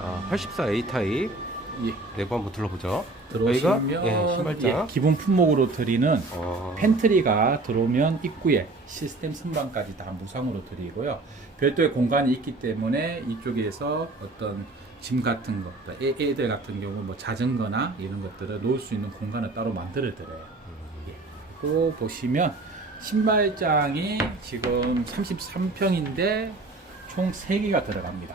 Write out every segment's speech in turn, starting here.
아, 84A 타입 예. 내부 한번 둘러보죠. 들어오시면 여기가 예, 신발장. 예, 기본 품목으로 드리는 어, 팬트리가 들어오면 입구에 시스템 선반까지 다 무상으로 드리고요. 별도의 공간이 있기 때문에 이쪽에서 어떤 짐 같은 것, 또 애, 애들 같은 경우 뭐 자전거나 이런 것들을 놓을 수 있는 공간을 따로 만들어 드려요. 예. 또 보시면 신발장이 지금 33평인데 총 3개가 들어갑니다.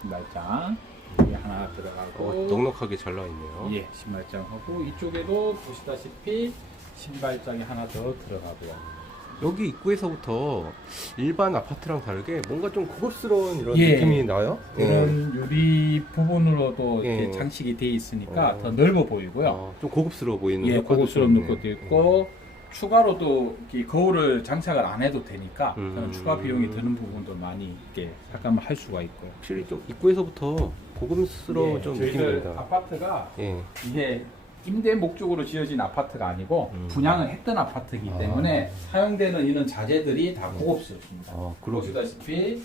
신발장 여기 하나 들어가고 어, 넉넉하게 잘 나와 있네요. 예, 신발장하고 이쪽에도 보시다시피 신발장이 하나 더 들어가고요. 여기 입구에서부터 일반 아파트랑 다르게 뭔가 좀 고급스러운 이런 예. 느낌이 나요. 이런 유리 부분으로도 예. 이렇게 장식이 되어 있으니까 어. 더 넓어 보이고요. 어, 좀 고급스러워 보이는 예, 고급스러운. 것도 있고 추가로 또 거울을 장착을 안 해도 되니까 음. 그런 추가 비용이 드는 부분도 많이 이렇게 삭감을 할 수가 있고요. 확실히 좀 입구에서부터 고급스러운 예, 좀 느낌이 저희들 납니다. 아파트가 예. 이게 임대 목적으로 지어진 아파트가 아니고 음. 분양을 했던 아파트이기 아. 때문에 사용되는 이런 자재들이 다 고급스럽습니다. 아, 그러게. 보시다시피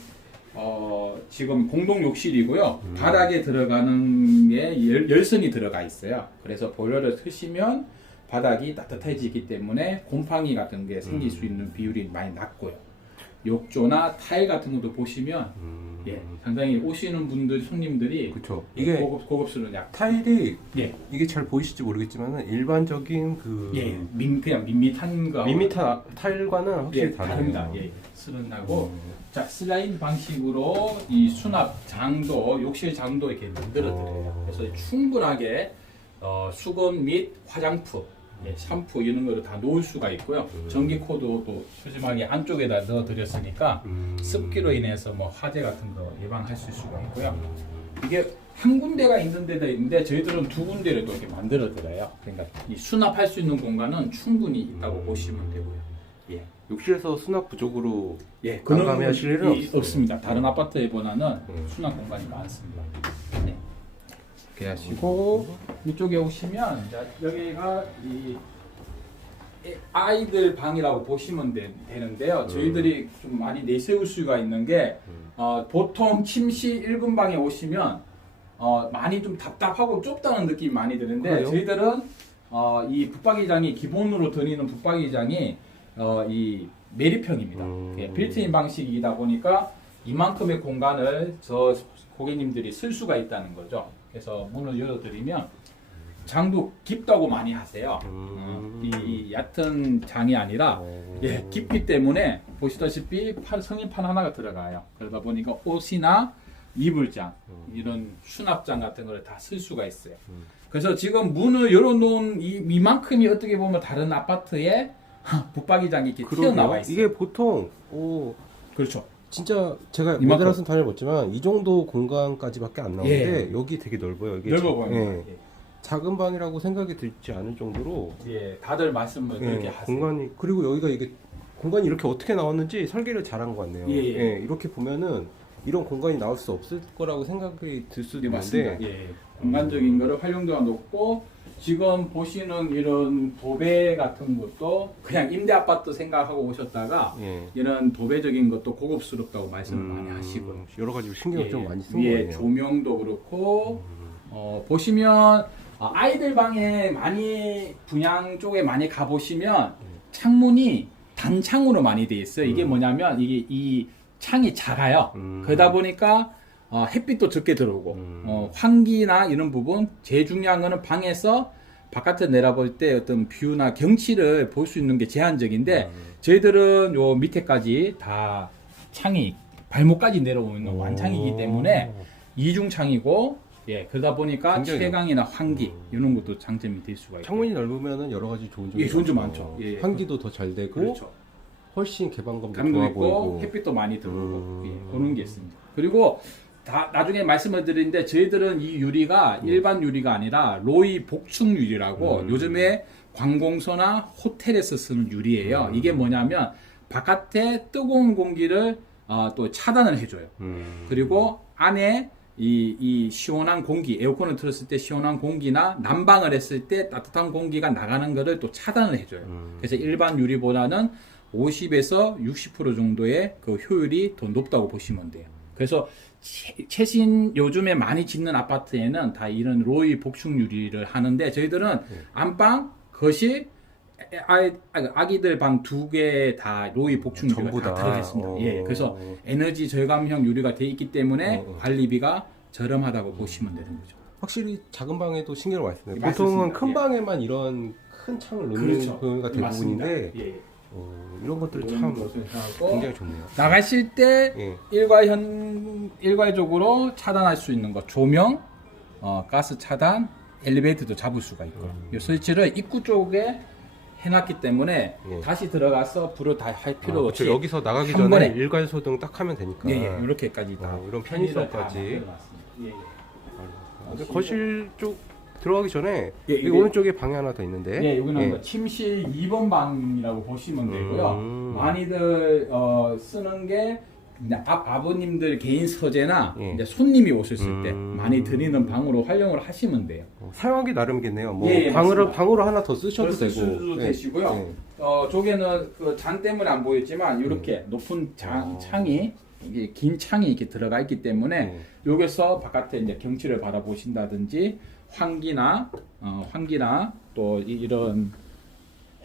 어, 지금 공동 욕실이고요. 음. 바닥에 들어가는 게 열, 열선이 들어가 있어요. 그래서 보일러를 트시면 바닥이 따뜻해지기 때문에 곰팡이 같은 게 생길 음. 수 있는 비율이 많이 낮고요. 욕조나 타일 같은 것도 보시면 음. 예, 상당히 오시는 분들 손님들이 그렇죠. 이게 고급, 고급스러운 약 타일이 예, 이게 잘 보이실지 모르겠지만 일반적인 그 예, 민 그냥 밋밋한 거 밋밋한 타일과는 확실히 예, 다르네요. 다릅니다. 예, 스른하고 음. 자 슬라이드 방식으로 이 수납 장도 욕실 장도 이렇게 만들어 드려요. 어. 그래서 충분하게 어, 수건 및 화장품, 예, 샴푸 이런 거를 다 놓을 수가 있고요. 음. 전기 코드도 또 소심하게 안쪽에다 넣어 드렸으니까 음. 습기로 인해서 뭐 화재 같은 거 예방할 수 수가 있고요. 이게 한 군데가 있는 데도 있는데 저희들은 두 군데를 또 이렇게 만들어 드려요. 그러니까 이 수납할 수 있는 공간은 충분히 있다고 음. 보시면 되고요. 예. 욕실에서 수납 부족으로 예, 난감해하실 일은. 없습니다. 다른 아파트에 보다는 음. 수납 공간이 많습니다. 네. 이렇게 하시고 이쪽에 오시면 자, 여기가 이이 아이들 방이라고 보시면 되, 는데요 음. 저희들이 좀 많이 내세울 수가 있는 게 어, 보통 침실 1군 방에 오시면 어, 많이 좀 답답하고 좁다는 느낌이 많이 드는데 그래요? 저희들은 어, 이 붙박이장이 기본으로 드리는 붙박이장이 어, 이 매립형입니다. 음. 예, 빌트인 방식이다 보니까 이만큼의 공간을 저 고객님들이 쓸 수가 있다는 거죠. 그래서 문을 열어드리면 장도 깊다고 많이 하세요. 음. 어, 이 얕은 장이 아니라 어. 예, 깊기 때문에 보시다시피 팔, 성인판 하나가 들어가요. 그러다 보니까 옷이나 이불장, 이런 수납장 같은 걸 다 쓸 수가 있어요. 음. 그래서 지금 문을 열어놓은 이, 이만큼이 어떻게 보면 다른 아파트에 붙박이장이 이렇게. 튀어나와 있어요. 이게 보통 오, 그렇죠. 진짜 제가 이만큼. 모델하우스 다녀봤지만 이 정도 공간까지밖에 안 나오는데 여기 되게 넓어요. 이게 넓어 자- 보입니다. 예. 작은 방이라고 생각이 들지 않을 정도로 예, 예, 다들 말씀을 그렇게 예, 하세요. 공간이 그리고 여기가 이게 공간이 이렇게 어떻게 나왔는지 설계를 잘한 것 같네요. 예, 예. 이렇게 보면은 이런 공간이 나올 수 없을 거라고 생각이 들 수도 네, 맞습니다. 있는데 예, 예. 공간적인 거를 활용도가 높고 지금 보시는 이런 도배 같은 것도 그냥 임대 아파트 생각하고 오셨다가 예. 이런 도배적인 것도 고급스럽다고 말씀을 음, 많이 하시고요. 여러 가지 신경을 예, 좀 많이 쓴 위에 거예요. 조명도 그렇고 어, 보시면 아, 아이들 방에 많이 분양 쪽에 많이 가 보시면 창문이 단창으로 많이 돼 있어요. 이게 음. 뭐냐면 이게 이 창이 작아요. 음. 그러다 보니까 어, 햇빛도 적게 들어오고 음. 어, 환기나 이런 부분 제일 중요한 거는 방에서 바깥에 내다볼 때 어떤 뷰나 경치를 볼 수 있는 게 제한적인데 음. 저희들은 요 밑에까지 다 창이 발목까지 내려오는 오. 완창이기 때문에 이중창이고 예 그러다 보니까 굉장히 채광이나 환기 음. 이런 것도 장점이 될 수가 있고 창문이 넓으면은 여러 가지 좋은 점이 예, 좋은 점 많죠. 예. 환기도 더 잘 되고 그렇죠. 훨씬 개방감도 감도 좋아 있고 보이고 햇빛도 많이 들어오고 음. 예, 그런 게 있습니다. 그리고 다 나중에 말씀을 드리는데 저희들은 이 유리가 일반 유리가 아니라 로이 복층 유리라고 음. 요즘에 관공서나 호텔에서 쓰는 유리예요. 음. 이게 뭐냐면 바깥에 뜨거운 공기를 어, 또 차단을 해줘요. 음. 그리고 안에 이, 이 시원한 공기, 에어컨을 틀었을 때 시원한 공기나 난방을 했을 때 따뜻한 공기가 나가는 것을 또 차단을 해줘요. 음. 그래서 일반 유리보다는 50에서 60% 정도의 그 효율이 더 높다고 보시면 돼요. 그래서 최, 최신 요즘에 많이 짓는 아파트에는 다 이런 로이 복층 유리를 하는데 저희들은 네. 안방, 거실, 아, 아기들 방 두 개 다 로이 복층 유리가 다 다. 들어가 있습니다. 어. 예, 그래서 에너지 절감형 유리가 돼 있기 때문에 어, 어. 관리비가 저렴하다고 보시면 되는 거죠. 확실히 작은 방에도 신경을 많이 쓰네요. 보통은 썼습니다. 큰 예. 방에만 이런 큰 창을 놓는 거가 맞습니다. 대부분인데 예, 예. 어, 이런 것들 이런 참 굉장히 좋네요. 나가실 때 예. 일괄현 일괄적으로 차단할 수 있는 것 조명, 어, 가스 차단, 엘리베이터도 잡을 수가 있고 음. 이 스위치를 입구 쪽에 해놨기 때문에 예. 다시 들어가서 불을 다 할 필요 아, 없이 그쵸. 여기서 나가기 한 전에 번에. 일괄 소등 딱 하면 되니까. 예, 예, 이렇게까지 다 어, 이런 편의성까지. 예, 예. 아, 근데 거실 쪽 들어가기 전에 예, 여기 이게- 오른쪽에 방이 하나 더 있는데. 예, 여기는 예. 뭐 침실 2번 방이라고 보시면 되고요. 음. 많이들 어, 쓰는 게 이제 아, 아버님들 개인 서재나 예. 이제 손님이 오셨을 때 음. 많이 드리는 방으로 활용을 하시면 돼요. 어, 사용하기 나름이겠네요. 뭐 예, 예, 방으로 맞습니다. 방으로 하나 더 쓰셔도 더 되고. 쓰셔도 예. 되시고요. 예. 어, 저게는 그장 때문에 안 보였지만 이렇게 높은 장, 음. 어. 창이 이게 긴 창이 이렇게 들어가 있기 때문에 예. 여기서 바깥에 이제 경치를 바라보신다든지 환기나 어, 환기나 또 이- 이런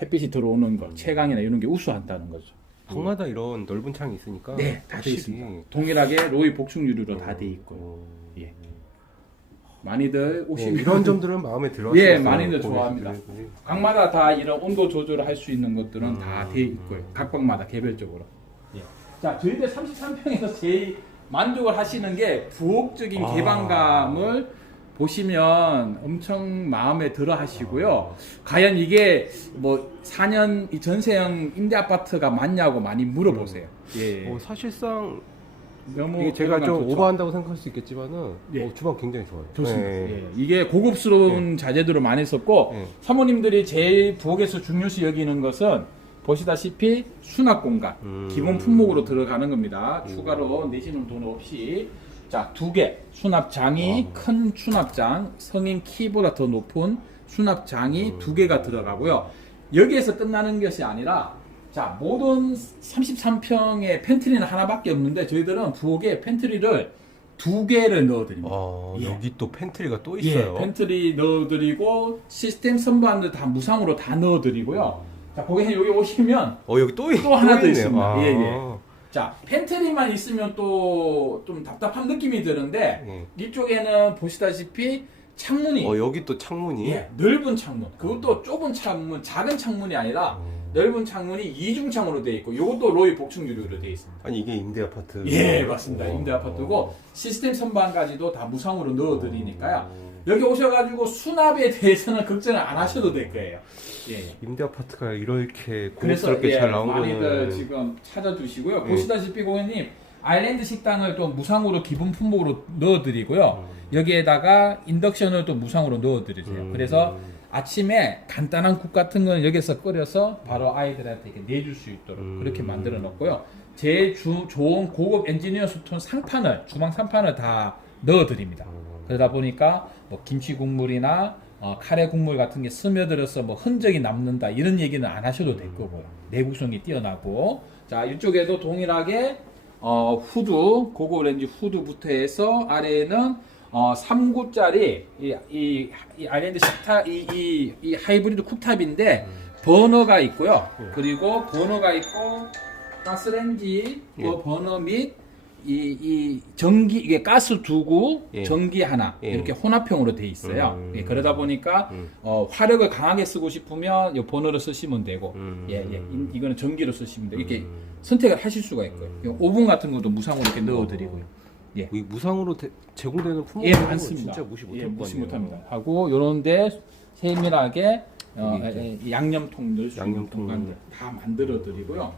햇빛이 들어오는 것, 채광이나 이런 게 우수한다는 거죠. 방마다 이런 넓은 창이 있으니까. 네, 다 돼 확실히- 있습니다. 동일하게 로이 복층 유리로 다 돼 있고요. 어. 예. 많이들 예, 오시면 이런 점들은 마음에 들어. 예, 많이들 좋아합니다. 예. 각마다 다 이런 온도 조절을 할 수 있는 것들은 음. 다돼 있고요. 각 방마다 개별적으로. 예. 자, 저희들 33평에서 제일 만족을 하시는 게 부엌적인 아. 개방감을 보시면 엄청 마음에 들어 하시고요. 과연 이게 뭐 4년 이 전세형 임대 아파트가 맞냐고 많이 물어보세요. 예. 어, 사실상 너무 이게 제가 좀 좋죠. 오버한다고 생각할 수 있겠지만은 예. 어, 주방 굉장히 좋아요. 좋습니다. 예. 예. 이게 고급스러운 자재들을 많이 썼고 예. 사모님들이 제일 부엌에서 중요시 여기는 것은 보시다시피 수납 공간 음. 기본 품목으로 들어가는 겁니다. 추가로 내시는 돈 없이 자 두 개 수납장이 아. 큰 수납장 성인 키보다 더 높은 수납장이 음. 두 개가 들어가고요. 여기에서 끝나는 것이 아니라 자 모든 33평의 팬트리는 하나밖에 없는데 저희들은 부엌에 팬트리를 두 개를 넣어드립니다. 어, 예. 여기 또 팬트리가 또 예, 있어요. 팬트리 넣어드리고 시스템 선반도 다 무상으로 다 넣어드리고요. 자, 고객님 여기 오시면 어 여기 또, 또 하나 더. 있습니다. 아. 예, 예. 자 팬트리만 있으면 또 좀 답답한 느낌이 드는데 예. 이쪽에는 보시다시피 창문이 어 여기 또 창문이. 예, 넓은 창문 그것도 좁은 창문 작은 창문이 아니라 어. 넓은 창문이 이중 창으로 되어 있고 이것도 로이 복층 유리로 되어 있습니다. 아니 이게 임대 아파트. 예 맞습니다. 어. 임대 아파트고 시스템 선반까지도 다 무상으로 넣어드리니까요. 어. 여기 오셔가지고 수납에 대해서는 걱정을 안 하셔도 될 거예요. 예. 임대 아파트가 이렇게 고급스럽게 예, 잘 나온 많이들 거는 지금 찾아주시고요. 예. 보시다시피 고객님 아일랜드 식당을 또 무상으로 기본 품목으로 넣어드리고요. 여기에다가 인덕션을 또 무상으로 넣어드리세요. 음. 그래서 아침에 간단한 국 같은 거는 여기서 끓여서 바로 아이들한테 이렇게 내줄 수 있도록 음. 그렇게 만들어 놓고요. 제일 주, 좋은 고급 엔지니어 수톤 상판을 주방 상판을 다 넣어 드립니다. 어. 그러다 보니까 뭐 김치 국물이나 어, 카레 국물 같은 게 스며들어서 뭐 흔적이 남는다 이런 얘기는 안 하셔도 될 거고요. 내구성이 뛰어나고 자 이쪽에도 동일하게 어, 후드 고급 렌즈 후드부터 해서 아래에는 어, 3구짜리 이, 이, 이 아일랜드 식타 이, 이, 이 하이브리드 쿡탑인데 버너가 있고요. 예. 그리고 버너가 있고 가스렌지 그 예. 버너 및 이, 이 전기 이게 가스 두구 예. 전기 하나 예. 이렇게 혼합형으로 돼 있어요. 음. 예, 그러다 보니까 음. 어, 화력을 강하게 쓰고 싶으면 이 버너를 쓰시면 되고 음. 예, 예. 이- 이거는 전기로 쓰시면 돼요. 이렇게 음. 선택을 하실 수가 있고요. 이 오븐 같은 것도 무상으로 이렇게 넣어드리고요. 예. 이 무상으로 대- 제공되는 품목 예, 많습니다. 진짜 무시 못할 예, 거 무시. 못합니다. 하고 요런데 세밀하게 어, 여기 이제 에, 에, 양념통 넣을 수 있는 양념통. 공간들 다 만들어 드리고요.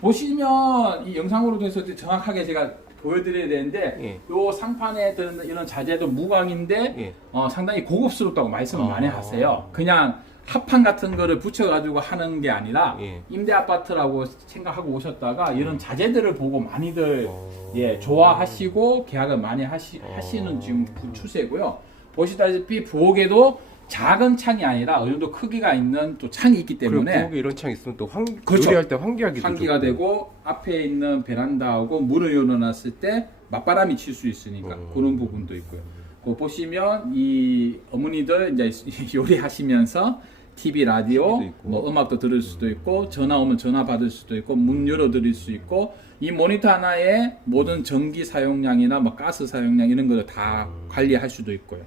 보시면 이 영상으로 돼서 정확하게 제가 보여드려야 되는데 예. 요 상판에 드는 이런 자재도 무광인데 예. 어, 상당히 고급스럽다고 말씀을 아. 많이 하세요. 그냥 합판 같은 거를 붙여가지고 하는 게 아니라 예. 임대 아파트라고 생각하고 오셨다가 이런 자재들을 보고 많이들 어. 예 좋아하시고 계약을 많이 하시, 어. 하시는 지금 그 추세고요. 보시다시피 부엌에도 작은 창이 아니라 어느 정도 크기가 있는 또 창이 있기 때문에 부엌에 이런 창 있으면 또 환, 그렇죠. 요리할 때 환기하기도 환기가 좋고. 되고 앞에 있는 베란다하고 문을 열어놨을 때 맞바람이 칠 수 있으니까 음. 그런 부분도 있고요. 그 보시면 이 어머니들 이제 요리하시면서 TV 라디오. 뭐 음악도 들을 수도 있고 전화 오면 전화 받을 수도 있고 문 열어 드릴 수 있고 이 모니터 하나에 모든 전기 사용량이나 뭐 가스 사용량 이런 거를 다 음. 관리할 수도 있고요.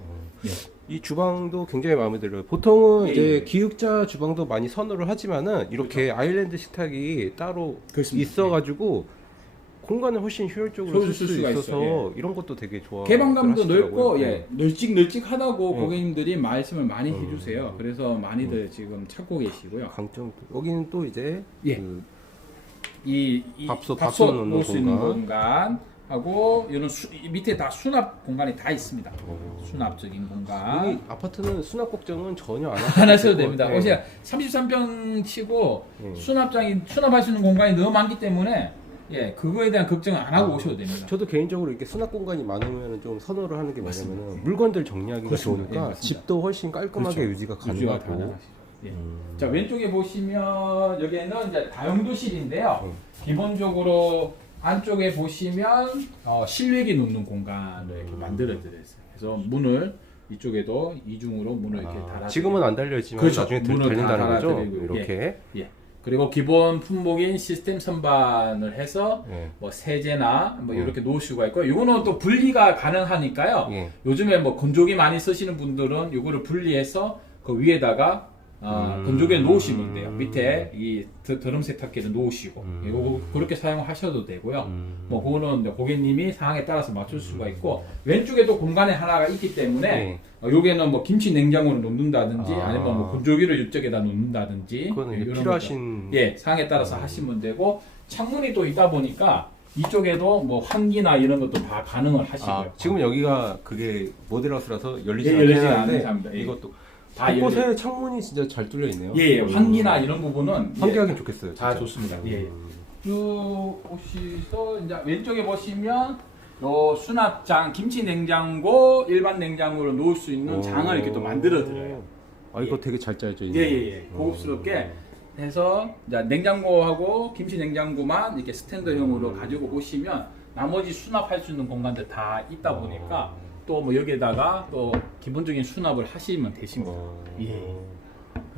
예. 이 주방도 굉장히 마음에 들어요. 보통은 예, 이제 예. 기숙자 주방도 많이 선호를 하지만은 이렇게 아일랜드 식탁이 따로 그렇습니다. 있어가지고 공간을 훨씬 효율적으로 효율 쓸수쓸 수가 있어서 있어요. 이런 것도 되게 좋아. 개방감도. 넓고 네. 예, 널찍널찍하다고 네. 고객님들이 말씀을 많이 음. 해주세요. 그래서 많이들 지금 찾고 계시고요. 강점 여기는 또 이제 예. 그 이, 이 밥솥, 밥솥 넣는 놓을 수 있는 공간. 하고 이런 수, 이 밑에 다 수납 공간이 다 있습니다. 어. 수납적인 여기 공간 아파트는 수납 걱정은 전혀 안 안 하셔도 하셔도 됩니다. 되고, 오시야 33평 치고 예. 수납장이 수납할 수 있는 공간이 너무 많기 때문에 예 그거에 대한 걱정을 안 하고 아, 오셔도 됩니다. 저도 개인적으로 이렇게 수납 공간이 많으면 좀 선호를 하는 게. 뭐냐면 물건들 정리하기가 그렇습니다. 예, 좋으니까 맞습니다. 집도 훨씬 깔끔하게 그렇죠. 유지가 유지가 가능하고. 가능하시죠. 예. 음. 자 왼쪽에 보시면 여기에는 이제 다용도실인데요. 음. 기본적으로 안쪽에 보시면 어, 실외기 놓는 공간을 이렇게 음. 만들어 드렸어요. 그래서 문을 이쪽에도 이중으로 문을 이렇게 아, 달아. 지금은 안 달려 있지만 그렇죠. 나중에 달- 문을 다 달린다는 거죠. 달아드리고, 이렇게. 예. 그리고 기본 품목인 시스템 선반을 해서 예. 뭐 세제나 뭐 음. 이렇게 놓을 수가 있고 이거는 또 분리가 가능하니까요. 예. 요즘에 뭐 건조기 많이 쓰시는 분들은 이거를 분리해서 그 위에다가 어, 음. 건조기를 놓으시면 돼요. 밑에 이 드- 드럼 세탁기를 놓으시고 음. 이거 그렇게 사용하셔도 되고요. 음. 뭐 그거는 고객님이 상황에 따라서 맞출 수가 있고 왼쪽에도 공간에 하나가 있기 때문에 네. 어, 여기는 뭐 김치 냉장고를 놓는다든지 아. 아니면 뭐 건조기를 이쪽에다 놓는다든지 그거는 필요하신. 예, 상황에 따라서 하시면 되고 창문이 또 있다 보니까 이쪽에도 뭐 환기나 이런 것도 다 가능을 하시고요. 아, 지금 여기가 그게 모델하우스라서 열리지 예, 않긴 열리지 하는데 않는 잠입니다. 예. 이것도 다 곳곳에 창문이 진짜 잘 뚫려 있네요. 예, 예, 환기나 이런 부분은 예, 환기하기 좋겠어요. 다 진짜. 좋습니다. 예, 예. 음. 쭉 오시서 이제 왼쪽에 보시면 요 수납장 김치 냉장고 일반 냉장고를 놓을 수 있는 장을 이렇게 또 만들어 드려요. 아 이거 예. 되게 잘 짜여져 있네요. 예예예 고급스럽게 해서 이제 냉장고하고 김치 냉장고만 이렇게 스탠드형으로 가지고 오시면 나머지 수납할 수 있는 공간들 다 있다 보니까 또 뭐 여기에다가 또 기본적인 수납을 하시면 되십니다. 어. 예.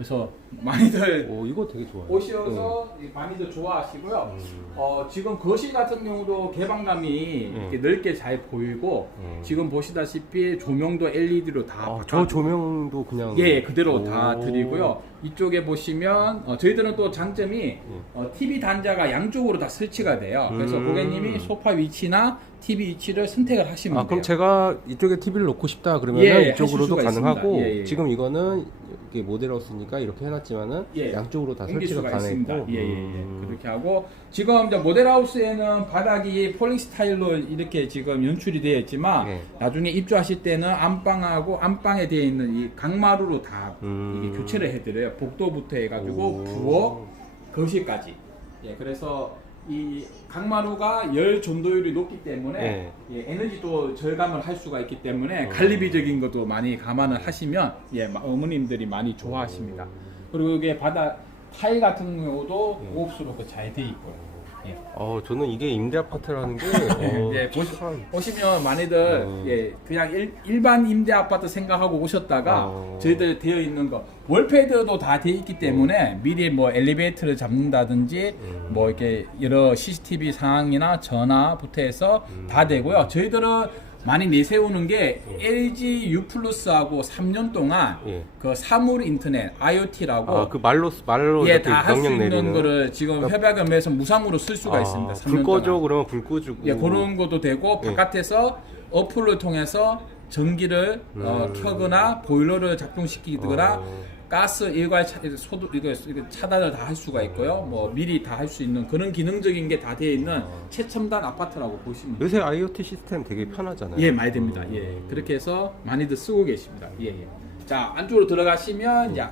그래서 많이들 오 이거 되게 좋아요. 오셔서 많이들 좋아하시고요. 음. 어, 지금 거실 같은 경우도 개방감이 음. 이렇게 넓게 잘 보이고 음. 지금 보시다시피 조명도 LED로 다 아, 바꿔- 저 조명도 그냥 예, 예, 그대로 다 오. 드리고요. 이쪽에 보시면 어, 저희들은 또 장점이 어, TV 단자가 양쪽으로 다 설치가 돼요. 그래서 음. 고객님이 소파 위치나 TV 위치를 선택을 하시면 아 그럼 돼요. 제가 이쪽에 TV를 놓고 싶다 그러면 예, 이쪽으로도 하실 수가 가능하고. 예, 예. 지금 이거는 이게 모델하우스니까 이렇게 해놨지만은 예. 양쪽으로 다 옮길 설치가 수가 있습니다. 가능했고 예, 예, 예. 음. 그렇게 하고 지금 이제 모델하우스에는 바닥이 폴링 스타일로 이렇게 지금 연출이 되어 있지만 예. 나중에 입주하실 때는 안방하고 안방에 되어 있는 이 강마루로 다 음. 이게 교체를 해드려요. 복도부터 해가지고 오. 부엌, 거실까지. 예, 그래서 이 강마루가 열 전도율이 높기 때문에 예, 에너지도 절감을 할 수가 있기 때문에 어. 관리비적인 것도 많이 감안을 하시면 예, 마- 어머님들이 많이 좋아하십니다. 그리고 이게 바닥 타일 같은 경우도 예. 고급스럽고 잘 돼 있고요. 예. 어 저는 이게 임대 아파트라는 게 어, 예, 보시- 참 보시면 많이들 어. 예, 그냥 일, 반 임대 아파트 생각하고 오셨다가 어. 저희들 되어 있는 거 월패드도 다 되어 있기 때문에 미리 뭐 엘리베이터를 잡는다든지 음. 뭐 이렇게 여러 CCTV 상황이나 전화부터 해서 음. 다 되고요. 저희들은 많이 내세우는 게 LG U 플러스하고 3년 동안 예. 그 사물 인터넷 IoT라고 아 그 말로 말로 예, 이렇게 다 할 수 명령 있는 내리는 거를 지금 협약금에서 무상으로 쓸 수가 아, 있습니다. 3년 불 꺼줘 동안. 그러면 불 꺼주고 예, 그런 것도 되고 예. 바깥에서 어플을 통해서 전기를 어, 음. 켜거나 보일러를 작동시키거나 어. 가스 일괄 차, 소도 이거, 이거 차단을 다 할 수가 있고요. 뭐 미리 다 할 수 있는 그런 기능적인 게 다 되어 있는 어. 최첨단 아파트라고 보시면. 요새 IoT 시스템 되게 편하잖아요. 예, 많이 됩니다. 음. 예, 그렇게 해서 많이들 쓰고 계십니다. 예, 예. 자 안쪽으로 들어가시면 이제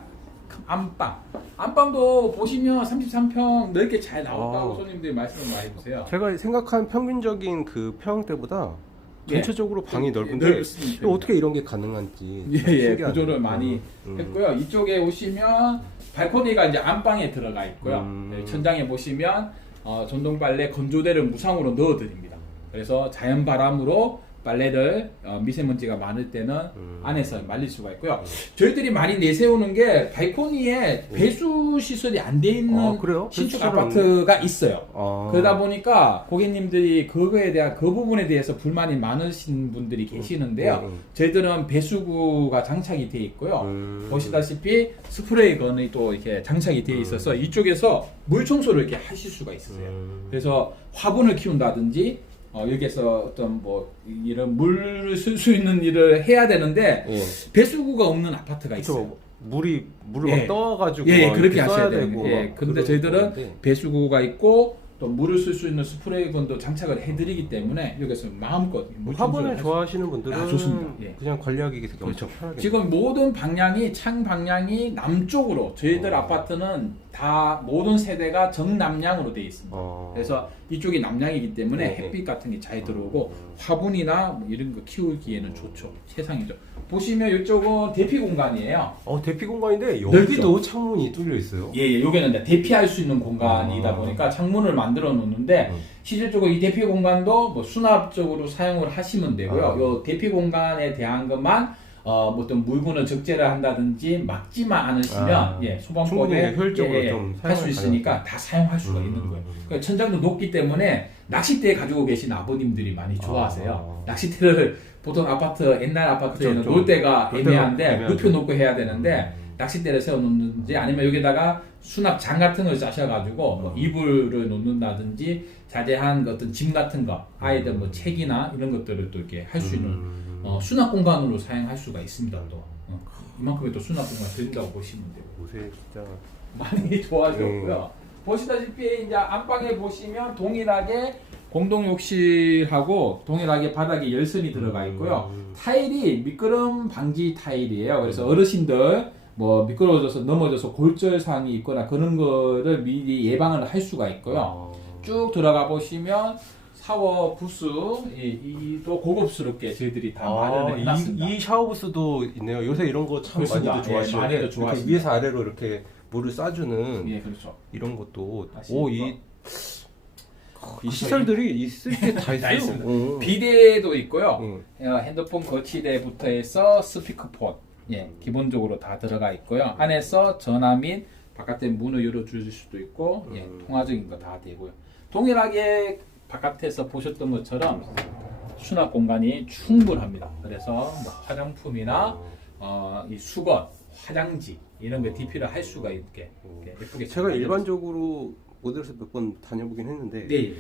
안방, 안방도 보시면 33평 넓게 잘 나왔다고 아. 손님들이 말씀을 많이 해주세요. 제가 생각한 평균적인 그 평형대보다 예. 전체적으로 방이 예, 넓은데 넓습니다. 어떻게 이런 게 가능한지 예, 예, 신기하네요. 구조를 많이 음, 음. 했고요. 이쪽에 오시면 발코니가 이제 안방에 들어가 있고요. 음. 네, 천장에 보시면 어, 전동 빨래 건조대를 무상으로 넣어드립니다. 그래서 자연 바람으로 빨래를 어, 미세먼지가 많을 때는 음. 안에서 말릴 수가 있고요. 저희들이 많이 내세우는 게 발코니에 배수 시설이 안 돼 있는 아, 그래요? 신축 배수 시설 아파트가 있어요. 아. 그러다 보니까 고객님들이 그거에 대한 그 부분에 대해서 불만이 많으신 분들이 계시는데요. 음, 음. 저희들은 배수구가 장착이 돼 있고요. 음. 보시다시피 스프레이 건이 또 이렇게 장착이 되어 있어서 이쪽에서 물 청소를 이렇게 하실 수가 있으세요. 음. 그래서 화분을 키운다든지 어, 여기에서 어떤 뭐 이런 물을 쓸 수 있는 일을 해야 되는데 예. 배수구가 없는 아파트가 있어요. 그쵸. 물이 물을 예. 막 떠와가지고 예, 막 그렇게 이렇게 하셔야 돼요. 되고 예, 막 근데 그런 저희들은 건데. 배수구가 있고 또 물을 쓸 수 있는 스프레이 건도 장착을 해드리기 때문에 여기서 마음껏 물 청소를 화분을 할 수- 좋아하시는 분들은 아, 좋습니다. 예. 그냥 관리하기 되게 그렇죠. 엄청 편하게 지금 모든 방향이 창 방향이 남쪽으로 저희들 어. 아파트는 다 모든 세대가 정남향으로 되어 있습니다. 어. 그래서 이쪽이 남향이기 때문에 네, 네. 햇빛 같은 게 잘 들어오고 음. 화분이나 뭐 이런 거 키우기에는 좋죠. 세상이죠. 보시면 이쪽은 대피 공간이에요. 어 대피 공간인데 넓죠? 여기도 창문이 뚫려 있어요. 예, 예, 요게는 이제 대피할 수 있는 공간이다 아. 보니까 창문을 만들어 놓는데 음. 실질적으로 이 대피 공간도 뭐 수납적으로 사용을 하시면 되고요. 아. 요 대피 공간에 대한 것만 어, 뭐 어떤 물건을 적재를 한다든지 막지만 않으시면 아. 예, 소방법에 효율적으로 좀할수 사용을 있으니까 다 사용할 수가 음. 있는 거예요. 그러니까 천장도 높기 때문에 낚싯대 가지고 계신 아버님들이 많이 좋아하세요. 아. 낚싯대를 보통 아파트 옛날 아파트에는 그쵸, 좀 놓을 때가 애매한데. 눕혀 놓고 해야 되는데 음. 낚싯대를 세워 놓는지 아니면 여기다가 수납장 같은 걸 짜셔가지고 뭐 음. 이불을 놓는다든지 자재한 그 어떤 짐 같은 거 아이들 뭐 책이나 이런 것들을 또 이렇게 할 수 있는 음. 어, 수납 공간으로 사용할 수가 있습니다 또 어, 이만큼의 또 수납 공간 드린다고 보시면 돼요 요새 진짜 많이 좋아졌고요 음. 보시다시피 이제 안방에 보시면 동일하게 공동 욕실하고 동일하게 바닥에 열선이 들어가 있고요 음. 타일이 미끄럼 방지 타일이에요. 그래서 어르신들 뭐 미끄러워져서 넘어져서 골절상이 있거나 그런 거를 미리 예방을 할 수가 있고요. 어. 쭉 들어가 보시면 샤워 부스 이, 이도 고급스럽게 저희들이 다 아, 해놨습니다. 이, 이 샤워 부스도 있네요. 요새 이런 거 참. 많이들 예, 많이들 이렇게 좋아하십니다. 위에서 아래로 이렇게 물을 쏴주는 예, 그렇죠. 이런 것도 다시 오 이거. 이이 시설들이 있을 때다 있어요. 다. 어. 비데도 있고요. 응. 어, 핸드폰 거치대부터 해서 스피커폰 예, 기본적으로 다 들어가 있고요. 안에서 전화 및 바깥에 문을 열어줄 수도 있고 예, 음. 통화적인 거 다 되고요. 동일하게 바깥에서 보셨던 것처럼 수납 공간이 충분합니다. 그래서 뭐 화장품이나 어, 이 수건, 화장지 이런 거 DP를 할 수가 있게 이렇게 예쁘게 제가 잘 일반적으로 모델에서 몇 번 다녀보긴 했는데 네, 예.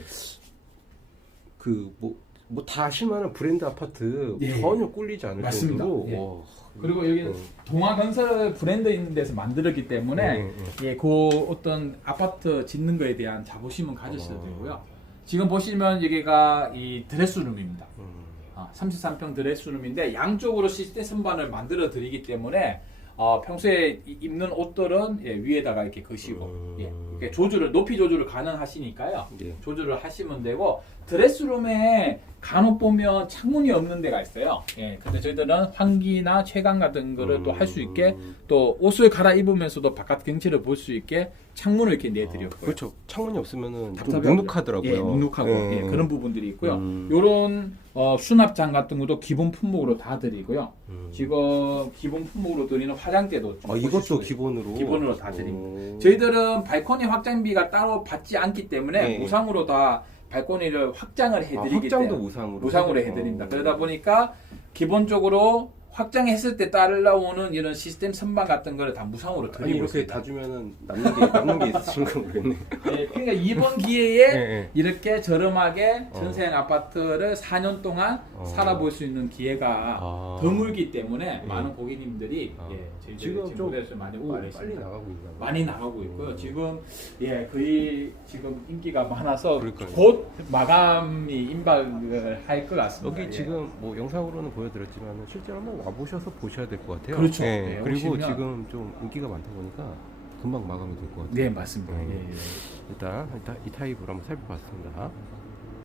그뭐 뭐 다 아실만한 브랜드 아파트 예. 전혀 꿀리지 않을 맞습니다. 정도로 예. 와, 그리고 여기는 어. 동화건설 브랜드 있는 데서 만들었기 때문에 음, 음. 예, 그 어떤 아파트 짓는 거에 대한 자부심은 가지셔도 어. 되고요. 지금 보시면 여기가 이 드레스룸입니다. 음. 아, 33평 드레스룸인데 양쪽으로 시스템 선반을 만들어 드리기 때문에 어, 평소에 이- 입는 옷들은 예, 위에다가 이렇게 거시고 음. 예, 이렇게 조절을 높이 조절을 가능하시니까요. 예. 조절을 하시면 되고 드레스룸에 간혹 보면 창문이 없는 데가 있어요. 예, 근데 저희들은 환기나 채광 같은 거를 또할 수 있게 음. 또 옷을 갈아입으면서도 바깥 경치를 볼 수 있게 창문을 이렇게 내드렸고요. 그렇죠. 창문이 없으면은 좀. 눅눅하더라고요. 예, 눅눅하고 예. 예, 그런 부분들이 있고요. 음. 요런 어, 수납장 같은 것도 기본 품목으로 다 드리고요. 음. 지금 기본 품목으로 드리는 화장대도 좀 아 보실 이것도 수가. 기본으로 기본으로 다 드립니다. 오. 저희들은 발코니 확장비가 따로 받지 않기 때문에 네. 무상으로 다 발코니를 확장을 아, 해드리기 확장도 때문에 무상으로 무상으로 어. 해드립니다. 그러다 보니까 기본적으로 확장했을 때 따라오는 이런 시스템 선반 같은 거를 다 무상으로 아니 드리고 이렇게 있습니다. 다 주면은 남는 게 남는 게 있으신가 모르겠네. 예, 그러니까 이번 기회에 예, 예. 이렇게 저렴하게 어. 전세형 아파트를 4년 동안 어. 살아볼 수 있는 기회가 아. 드물기 때문에 예. 많은 고객님들이 아. 예, 저희 지금 지금 좀 많이 오, 빨리 있습니다. 나가고 있나 봐요. 많이 나가고 있고요. 음. 지금 예 거의 지금 인기가 많아서 그러니까요. 곧 마감이 임박을 할 것 같습니다. 여기 예. 지금 뭐 영상으로는 보여드렸지만 실제로 한번 와보셔서 보셔야 될 것 같아요. 그렇죠. 예, 네, 그리고 오시면- 지금 좀 인기가 많다 보니까 금방 마감이 될 것 같아요. 네 맞습니다. 음. 예, 예. 일단, 일단 이 타입으로 한번 살펴봤습니다.